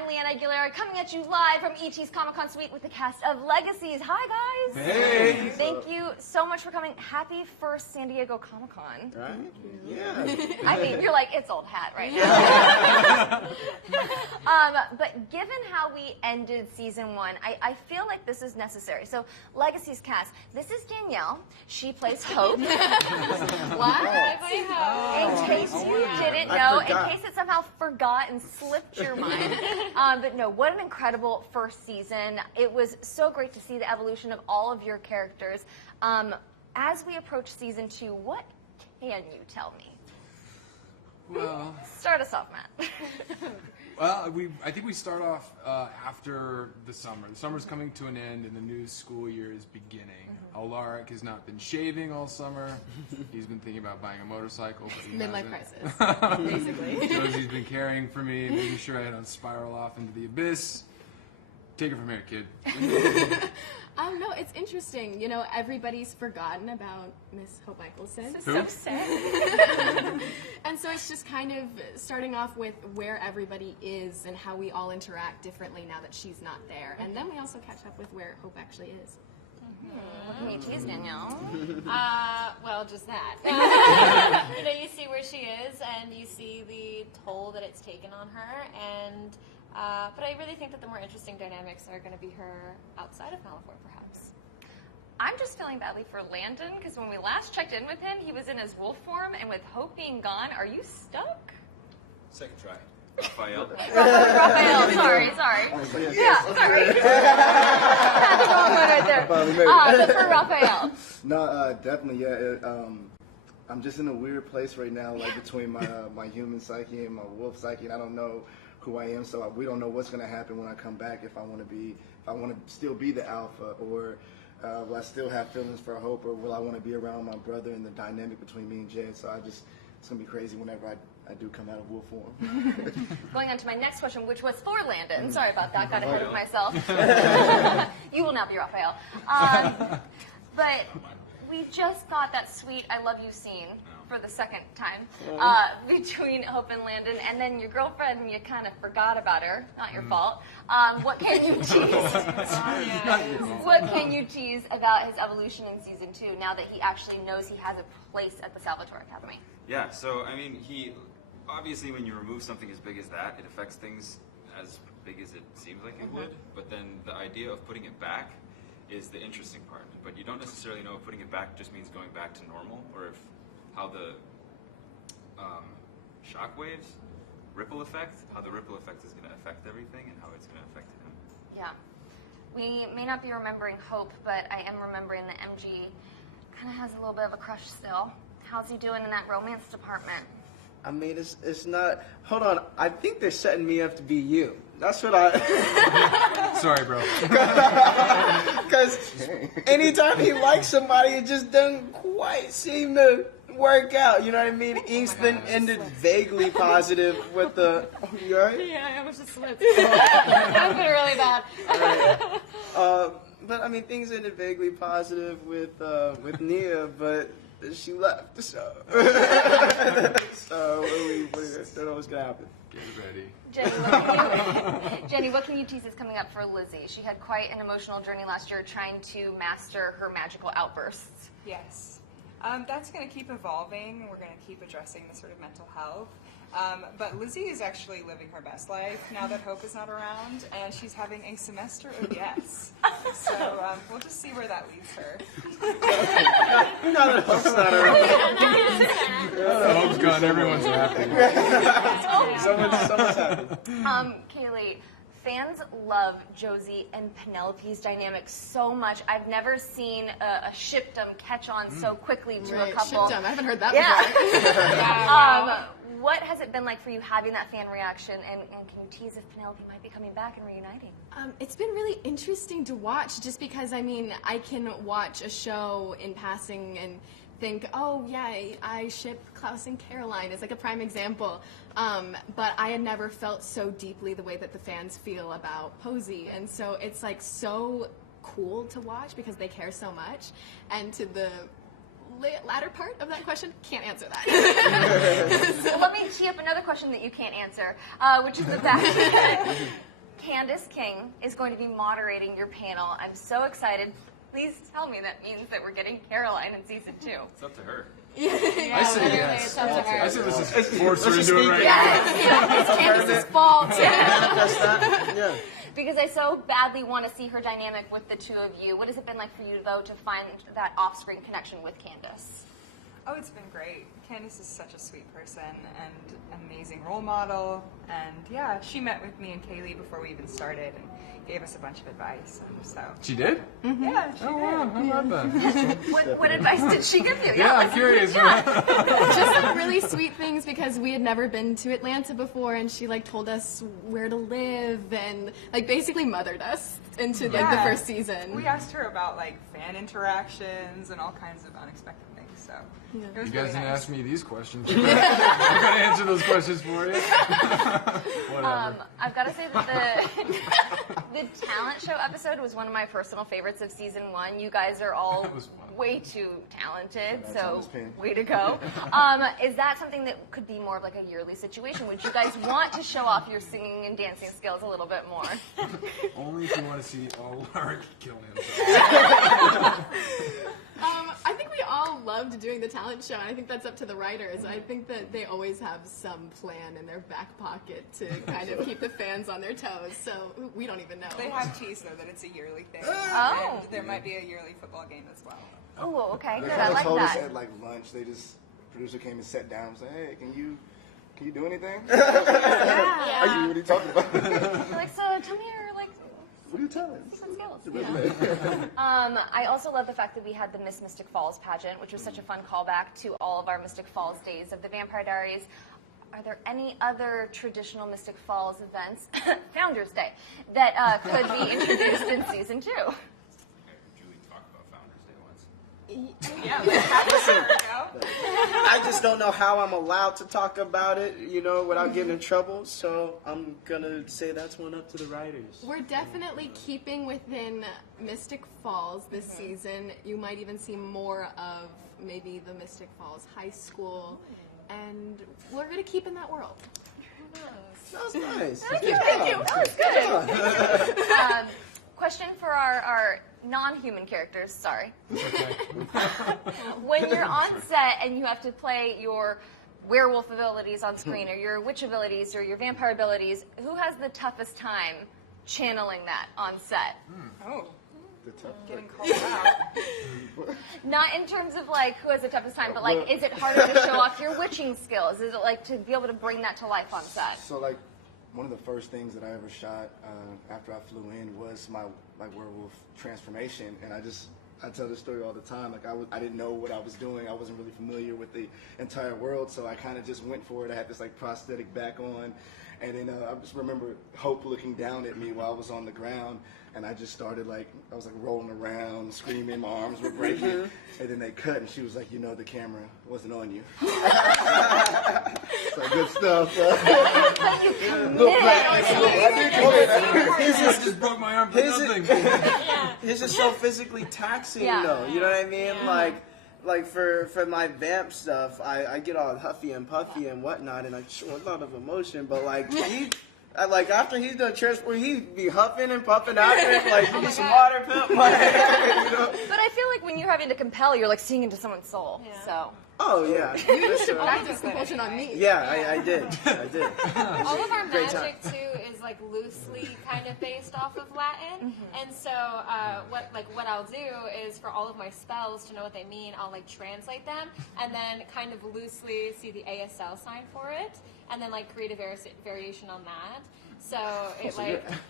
I'm Leanne Aguilera, coming at you live from ET's Comic-Con Suite with the cast of Legacies. Hi, guys. Hey. Thank you so much for coming. Happy first San Diego Comic-Con. Right? Yeah. I mean, you're like, it's old hat right now. But given how we ended season 1, I feel like this is necessary. So, Legacies cast. This is Danielle. She plays Hope. What? I play Hope. In case you didn't know, in case it somehow forgot and slipped your mind. But no, what an incredible first season. It was so great to see the evolution of all of your characters. As we approach season 2, what can you tell me? Well, Start us off, Matt. well, I think we start off after the summer. The summer's coming to an end, and the new school year is beginning. Alaric has not been shaving all summer. He's been thinking about buying a motorcycle, but he Midlife hasn't. crisis, basically. Josie's been caring for me, making sure I don't spiral off into the abyss. Take it from here, kid. No, it's interesting. You know, everybody's forgotten about Miss Hope Michelson. This is so sad. And so it's just kind of starting off with where everybody is and how we all interact differently now that she's not there. And then we also catch up with where Hope actually is. What can you tease, Danielle? Well, just that. You know, you see where she is, and you see the toll that it's taken on her, and but I really think that the more interesting dynamics are going to be her outside of Malifaux, perhaps. I'm just feeling badly for Landon, because when we last checked in with him, he was in his wolf form, and with Hope being gone, are you stuck? Second try. Raphael. Raphael, sorry. Yeah, sorry. That's the wrong one right there. But for Raphael. No, definitely, yeah. I'm just in a weird place right now, like between my human psyche and my wolf psyche, and I don't know who I am, so we don't know what's going to happen when I come back, if I want to still be the alpha, or will I still have feelings for Hope, or will I want to be around my brother and the dynamic between me and Jed. So it's going to be crazy whenever I do come out of wolf form. Going on to my next question, which was for Landon. Sorry about that, got ahead of myself. You will now be Raphael. But we just got that sweet I love you scene for the second time between Hope and Landon, and then your girlfriend, you kind of forgot about her. Not your fault. What can you tease? What can you tease about his evolution in season 2 now that he actually knows he has a place at the Salvatore Academy? Yeah, so, I mean, obviously when you remove something as big as that, it affects things as big as it seems like it would, but then the idea of putting it back is the interesting part. But you don't necessarily know if putting it back just means going back to normal, or if how the shock waves, how the ripple effect is going to affect everything and how it's going to affect him. Yeah. We may not be remembering Hope, but I am remembering that MG kind of has a little bit of a crush still. How's he doing in that romance department? I mean, it's not... Hold on. I think they're setting me up to be you. That's what Sorry, bro. Because anytime he likes somebody, it just doesn't quite seem to work out. You know what I mean? Ink's been ended vaguely positive with the... Oh, you all right? Yeah, I almost just slipped. That been really bad. But, I mean, things ended vaguely positive with Nia, but... she left, so we don't know what's gonna happen. Get ready. Jenny, what can you tease is coming up for Lizzie? She had quite an emotional journey last year trying to master her magical outbursts. Yes. That's going to keep evolving. We're going to keep addressing the sort of mental health. But Lizzie is actually living her best life now that Hope is not around, and she's having a semester of yes. So we'll just see where that leads her. Now that Hope's not around. Hope's gone, everyone's happy. Someone's happy. Kaylee, fans love Josie and Penelope's dynamic so much. I've never seen a shipdom catch on so quickly to a couple. Shipdom, I haven't heard that before. What has it been like for you having that fan reaction, and can you tease if Penelope might be coming back and reuniting? It's been really interesting to watch, just because, I mean, I can watch a show in passing and think, oh yeah, I ship Klaus and Caroline is like a prime example. But I had never felt so deeply the way that the fans feel about Posey, and so it's like so cool to watch because they care so much. And to the latter part of that question, can't answer that. So let me tee up another question that you can't answer, which is the fact that Candace King is going to be moderating your panel. I'm so excited. Please tell me that means that we're getting Caroline in season 2. It's up to her. I say literally, yes. it's up to her. I say this is force her Let's into it just right speak- now. It's Candace's fault. Manifest that. Yeah. Because I so badly want to see her dynamic with the two of you. What has it been like for you, though, to find that off-screen connection with Candace? Oh, it's been great. Candace is such a sweet person and amazing role model. And yeah, she met with me and Kaylee before we even started and gave us a bunch of advice. And so She did? yeah, she Oh, did. wow. I love that. What advice did she give you? Yeah, I'm let's- curious. Just some really sweet things because we had never been to Atlanta before, and she like told us where to live and like basically mothered us into like the Yeah. first season. We asked her about like fan interactions and all kinds of unexpected things. So it was You really guys didn't nice. ask me these questions. I'm going to answer those questions for you. Whatever. I've got to say that the talent show episode was one of my personal favorites of season 1. You guys are all That was fun. way too talented, That's so always pain. way to go. Is that something that could be more of like a yearly situation? Would you guys want to show off your singing and dancing skills a little bit more? Only if you want to see Lark kill himself. I think we all loved doing the talent show, and I think that's up to the writers. I think that they always have some plan in their back pocket to kind of keep the fans on their toes, so we don't even know. They have teased though that it's a yearly thing. Oh. And there might be a yearly football game as well. Oh, okay, They good. I kind of like told us that. at like lunch. They just producer came and sat down and said, "Hey, can you do anything? Yeah. What are you talking about? You're like, so tell me your like What are you telling us?" secret skills. I also love the fact that we had the Miss Mystic Falls pageant, which was such a fun callback to all of our Mystic Falls days of the Vampire Diaries. Are there any other traditional Mystic Falls events, Founders Day, that could be introduced in season 2? I heard Julie talk about Founders Day once. Yeah, like half a year ago. I just don't know how I'm allowed to talk about it, without getting in trouble. So I'm gonna say that's one up to the writers. We're definitely keeping within Mystic Falls this season. You might even see more of maybe the Mystic Falls High School, and we're going to keep in that world. That was nice. Thank you. That was good. Question for our non-human characters. Sorry. Okay. When you're on set and you have to play your werewolf abilities on screen, or your witch abilities, or your vampire abilities, who has the toughest time channeling that on set? Oh, The tough getting called out. Not in terms of like who has the toughest time, but like, is it harder to show off your witching skills? Is it like to be able to bring that to life on set? So like one of the first things that I ever shot after I flew in was my werewolf transformation, and I tell this story all the time. Like I didn't know what I was doing. I wasn't really familiar with the entire world, so I kind of just went for it. I had this like prosthetic back on, and then I just remember Hope looking down at me while I was on the ground, and I just started I was rolling around, screaming, my arms were breaking, and then they cut, and she was like, the camera wasn't on you. So good stuff. I just broke my arm for nothing. His is so physically taxing, Yeah. though. You know what I mean? Like for my vamp stuff, I get all huffy and puffy and whatnot, and I show a lot of emotion. But after he's done transport, he'd be huffing and puffing after it, like, give me some water, pimp. But I feel like when you're having to compel, you're like seeing into someone's soul. Yeah. So Oh yeah. You used to practice compulsion on me. Yeah, I did. All of our Great magic too is like loosely kind of based off of Latin, and so what I'll do is for all of my spells to know what they mean, I'll like translate them and then kind of loosely see the ASL sign for it, and then like create a variation on that. So it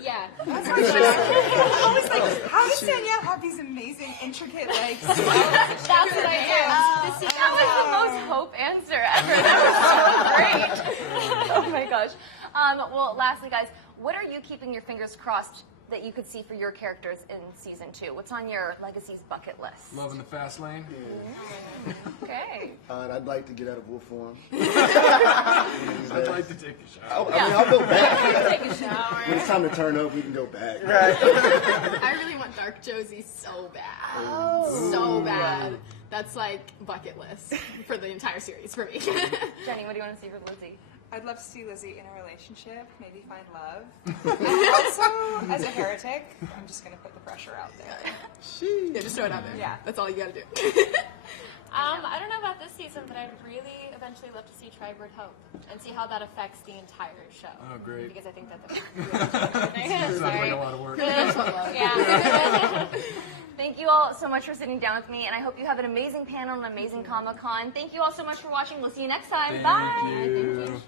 yeah. That's I was like, how does Danielle have these amazing, intricate legs? That's what I do. that was the most Hope answer ever. That was so great. Oh my gosh. Well, lastly, guys, what are you keeping your fingers crossed that you could see for your characters in season 2? What's on your Legacies bucket list? Love in the fast lane. Okay. I'd like to get out of wolf form. I'd like to take a shower. I'll go back. Take a shower. When it's time to turn up, we can go back. I really want Dark Josie so bad. So bad. That's like bucket list for the entire series for me. Jenny, what do you want to see for Lizzie? I'd love to see Lizzie in a relationship, maybe find love. And also, as a heretic, I'm just going to put the pressure out there. Yeah, just throw it out there. Yeah. That's all you gotta do. I don't know about this season, but I'd really eventually love to see Tribord Hope and see how that affects the entire show. Oh, great. Because I think that the Sounds like a lot of work. yeah. Thank you all so much for sitting down with me, and I hope you have an amazing panel and an amazing Comic-Con. Thank you all so much for watching. We'll see you next time. Thank Bye. you.